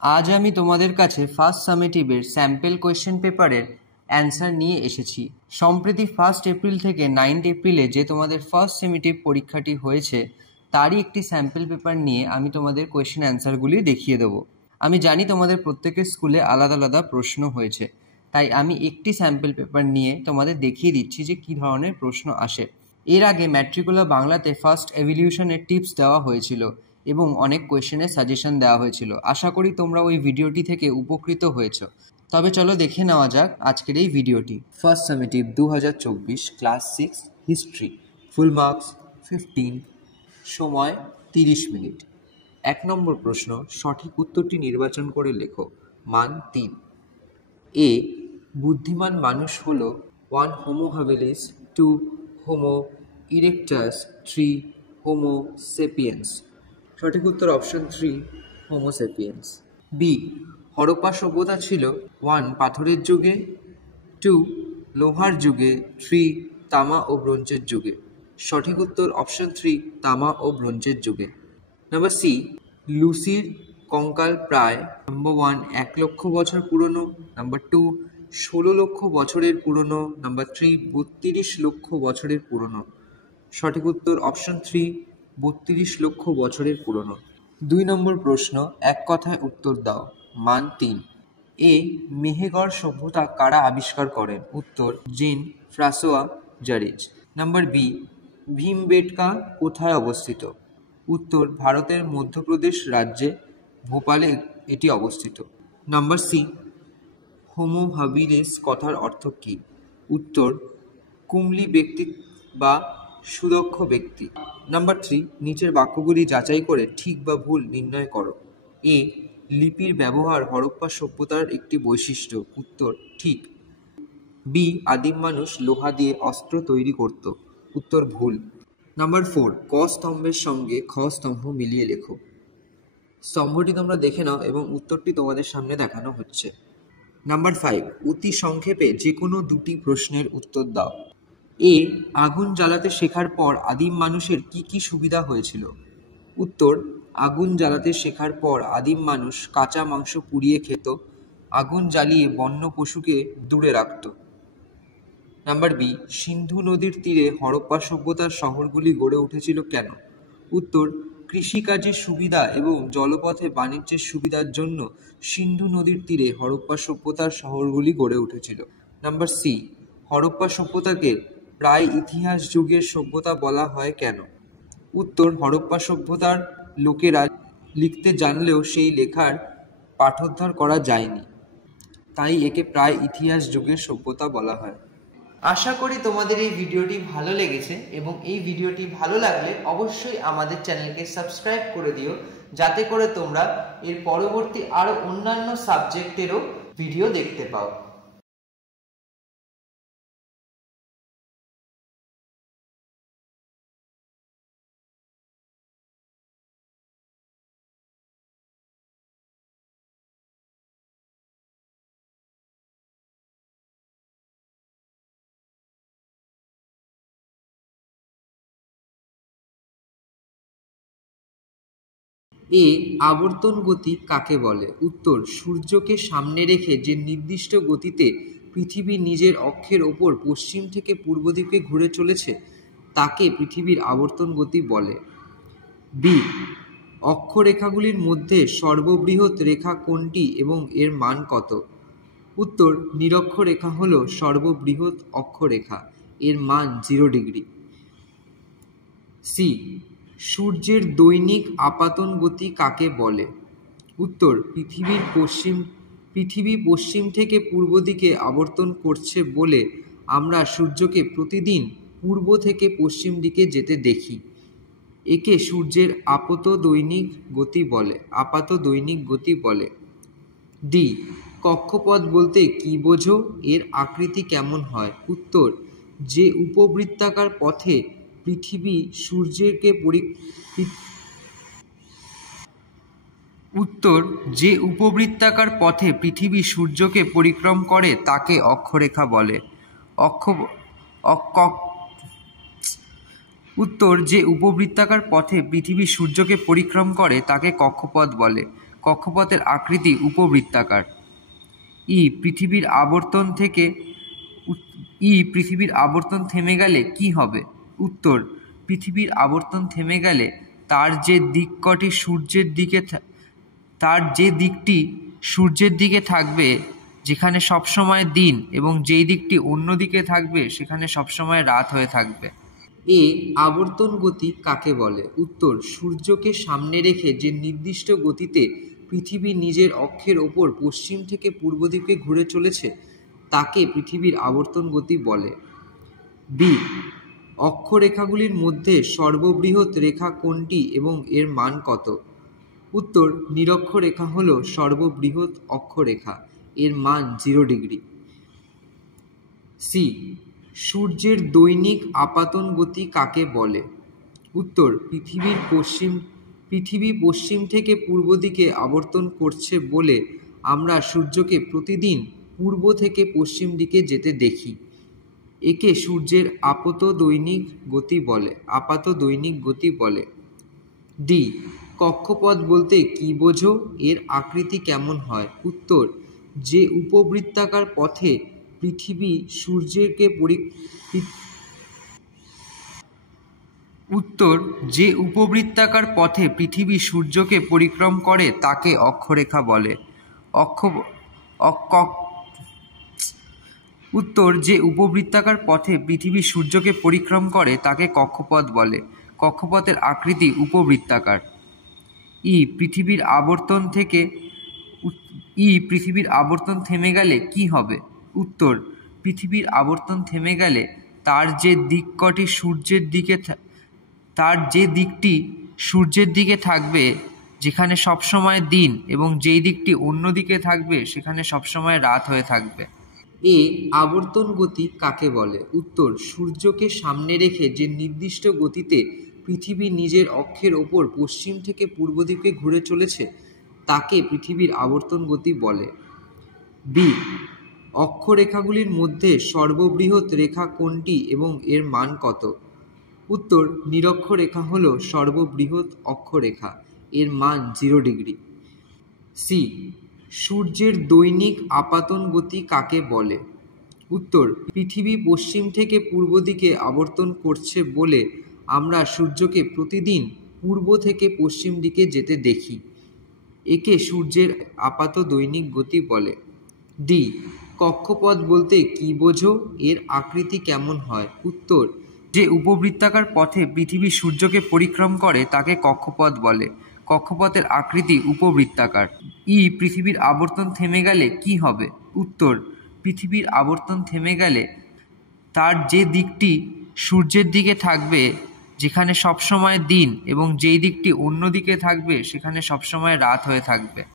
আজ আমি তোমাদের কাছে ফার্স্ট সামেটিভের স্যাম্পল কোয়েশ্চেন পেপারের অ্যান্সার নিয়ে এসেছি। সম্প্রতি 1 এপ্রিল থেকে 9 এপ্রিলে যে তোমাদের ফার্স্ট সামেটিভ পরীক্ষাটি হয়েছে তারই একটি স্যাম্পল পেপার নিয়ে আমি তোমাদের কোয়েশ্চেন অ্যান্সারগুলি দেখিয়ে দেবো। আমি জানি তোমাদের প্রত্যেকের স্কুলে আলাদা আলাদা প্রশ্ন হয়েছে, তাই আমি একটি স্যাম্পল পেপার নিয়ে তোমাদের দেখিয়ে দিচ্ছি যে কী ধরনের প্রশ্ন আসে। এর আগে ম্যাট্রিকুলার বাংলাতে ফার্স্ট এভলিউশনের টিপস দেওয়া হয়েছিল এবং অনেক কোয়েশ্চেনের সাজেশন দেওয়া হয়েছিল। আশা করি তোমরা ওই ভিডিওটি থেকে উপকৃত হয়েছ। তবে চলো দেখে নেওয়া যাক আজকের এই ভিডিওটি। First summative 2024 class 6 history, full marks 15, সময় 30 মিনিট। 1 নম্বর প্রশ্ন, সঠিক উত্তরটি নির্বাচন করে লেখো। মান 3। এ, বুদ্ধিমান মানুষ হল 1 homo habilis, 2 homo erectus, 3 homo sapiens. সঠিক উত্তর option 3 homo sapiens. B, Harappa সভ্যতা ছিল 1 পাথরের যুগে, 2 লোহার যুগে, 3 তামা ও ব্রোঞ্জের যুগে। সঠিক উত্তর অপশন 3 তামা ও ব্রোঞ্জের যুগে। নাম্বার সি, লুসির কঙ্কাল প্রায় নাম্বার 1 1 লক্ষ বছর পুরনো, নাম্বার 2 16 লক্ষ বছরের পুরনো, নাম্বার 3 32 লক্ষ বছরের পুরনো। সঠিক উত্তর অপশন 3 32 লক্ষ বছরের পুরনো। 2 নম্বর প্রশ্ন, এক কথায় উত্তর দাও। মান 3। এ, মেহেরগড় সভ্যতা কারা আবিষ্কার করেন? উত্তর জিন ফ্রাঁসোয়া জারিজ। নাম্বার বি, ভীমবেটকা কোথায় অবস্থিত? উত্তর ভারতের মধ্যপ্রদেশ রাজ্যে ভোপালে এটি অবস্থিত। নাম্বার সি, হোমো হ্যাবিলিস কথার অর্থ কী? উত্তর কুমলি ব্যক্তি বা সুদক্ষ ব্যক্তি। নাম্বার 3, নিচের বাক্যগুলি যাচাই করে ঠিক বা ভুল নির্ণয় করো। এ, লিপির ব্যবহার হরপ্পা সভ্যতার একটি বৈশিষ্ট্য। উত্তর ঠিক। বি, আদিম মানুষ লোহা দিয়ে অস্ত্র তৈরি করত। উত্তর ভুল। নাম্বার 4, ক স্তম্ভের সঙ্গে খ স্তম্ভ মিলিয়ে লেখো। স্তম্ভটি তোমরা দেখে নাও এবং উত্তরটি তোমাদের সামনে দেখানো হচ্ছে। নাম্বার 5, অতি সংক্ষেপে যে কোনো 2টি প্রশ্নের উত্তর দাও। এ, আগুন জ্বালাতে শেখার পর আদিম মানুষের কি কি সুবিধা হয়েছিল? উত্তর আগুন জ্বালাতে শেখার পর আদিম মানুষ কাঁচা মাংস পুড়িয়ে খেত, আগুন জ্বালিয়ে বন্য পশুকে দূরে রাখত। নাম্বার বি, সিন্ধু নদীর তীরে হরপ্পা সভ্যতার শহরগুলি গড়ে উঠেছিল কেন? উত্তর কৃষিকাজের সুবিধা এবং জলপথে বাণিজ্যের সুবিধার জন্য সিন্ধু নদীর তীরে হরপ্পা সভ্যতার শহরগুলি গড়ে উঠেছিল। নাম্বার সি, হরপ্পা সভ্যতাকে প্রায় ইতিহাস যুগের সভ্যতা বলা হয় কেন? উত্তর হরপ্পা সভ্যতার লোকেরা লিখতে জানলেও সেই লেখার পাঠোদ্ধার করা যায়নি, তাই একে প্রায় ইতিহাস যুগের সভ্যতা বলা হয়। আশা করি তোমাদের এই ভিডিওটি ভালো লেগেছে এবং এই ভিডিওটি ভালো লাগলে অবশ্যই আমাদের চ্যানেলকে সাবস্ক্রাইব করে দিও, যাতে করে তোমরা এর পরবর্তী আরও অন্যান্য সাবজেক্টেরও ভিডিও দেখতে পাও। এ, আবর্তন গতি কাকে বলে? উত্তর সূর্যকে সামনে রেখে যে নির্দিষ্ট গতিতে পৃথিবী নিজের অক্ষের ওপর পশ্চিম থেকে পূর্ব দিকে ঘুরে চলেছে তাকে পৃথিবীর আবর্তন গতি বলে। বি, অক্ষরেখাগুলির মধ্যে সর্ববৃহৎ রেখা কোনটি এবং এর মান কত? উত্তর নিরক্ষরেখা হল সর্ববৃহৎ অক্ষরেখা, এর মান 0 ডিগ্রি। সি, সূর্যের দৈনিক আপাতন গতি কাকে বলে? উত্তর পৃথিবী পশ্চিম থেকে পূর্ব দিকে আবর্তন করছে বলে আমরা সূর্যকে প্রতিদিন পূর্ব থেকে পশ্চিম দিকে যেতে দেখি। একে সূর্যের আপাত দৈনিক গতি বলে। ডি, কক্ষপথ বলতে কি বোঝো? এর আকৃতি কেমন হয়? উত্তর যে উপবৃত্তাকার পথে পৃথিবী সূর্যকে পরিক্রম করে তাকে অক্ষরেখা বলে। উত্তর যে উপবৃত্তাকার পথে পৃথিবী সূর্যকে পরিক্রম করে তাকে কক্ষপথ বলে। ক কক্ষপথের আকৃতি উপবৃত্তাকার। পৃথিবীর আবর্তন থেমে গেলে কি হবে? উত্তর, পৃথিবীর আবর্তন থেমে গেলে তার যে দিকটি সূর্যের দিকে থাকবে যেখানে সবসময় দিন, এবং যেই দিকটি অন্য দিকে থাকবে সেখানে সবসময় রাত হয়ে থাকবে। আবর্তন গতি কাকে বলে? উত্তর, সূর্যকে সামনে রেখে যে নির্দিষ্ট গতিতে পৃথিবী নিজের অক্ষের ওপর পশ্চিম থেকে পূর্ব দিকে ঘুরে চলেছে তাকে পৃথিবীর আবর্তন গতি বলে। অক্ষরেখাগুলির মধ্যে সর্ববৃহৎ রেখা কোনটি এবং এর মান কত? উত্তর, নিরক্ষরেখা হল সর্ববৃহৎ অক্ষরেখা, এর মান 0 ডিগ্রি। সূর্যের দৈনিক আপাতন গতি কাকে বলে? উত্তর, পৃথিবী পশ্চিম থেকে পূর্ব দিকে আবর্তন করছে বলে আমরা সূর্যকে প্রতিদিন পূর্ব থেকে পশ্চিম দিকে যেতে দেখি। একে সূর্যের আপাত দৈনিক গতি বলে। কক্ষপথ বলতে কি বোঝো? এর আকৃতি কেমন হয়? উত্তর, যে উপবৃত্তাকার পথে পৃথিবী সূর্যকে পরিক্রম করে তাকে অক্ষরেখা বলে। যে উপবৃত্তাকার পথে পৃথিবী সূর্যকে পরিক্রম করে তাকে কক্ষপথ বলে। কক্ষপথের আকৃতি উপবৃত্তাকার। পৃথিবীর আবর্তন থেমে গেলে কি হবে? উত্তর, পৃথিবীর আবর্তন থেমে গেলে তার যে দিকটি সূর্যের দিকে থাকবে যেখানে সবসময় দিন, এবং যেই দিকটি অন্য দিকে থাকবে সেখানে সবসময় রাত হয়ে থাকবে। আবর্তন গতি কাকে বলে? উত্তর, সূর্যকে সামনে রেখে যে নির্দিষ্ট গতিতে পৃথিবী নিজের অক্ষের ওপর পশ্চিম থেকে পূর্ব দিকে ঘুরে চলেছে তাকে পৃথিবীর আবর্তন গতি বলে। অক্ষরেখাগুলির মধ্যে সর্ববৃহৎ রেখা কোনটি এবং এর মান কত? উত্তর, নিরক্ষরেখা হল সর্ববৃহৎ অক্ষরেখা, এর মান 0 ডিগ্রি। সূর্যের দৈনিক আপাতন গতি কাকে বলে? উত্তর, পৃথিবী পশ্চিম থেকে পূর্ব দিকে আবর্তন করছে বলে আমরা সূর্যকে প্রতিদিন পূর্ব থেকে পশ্চিম দিকে যেতে দেখি। একে সূর্যের আপাত দৈনিক গতি বলে। কক্ষপথ বলতে কি বোঝো? এর আকৃতি কেমন হয়? উত্তর, যে উপবৃত্তাকার পথে পৃথিবী সূর্যকে পরিক্রম করে তাকে কক্ষপথ বলে। কক্ষপথের আকৃতি উপবৃত্তাকার। পৃথিবীর আবর্তন থেমে গেলে কি হবে? উত্তর, পৃথিবীর আবর্তন থেমে গেলে তার যে দিকটি সূর্যের দিকে থাকবে যেখানে সবসময় দিন, এবং যেই দিকটি অন্য দিকে থাকবে সেখানে সবসময় রাত হয়ে থাকবে।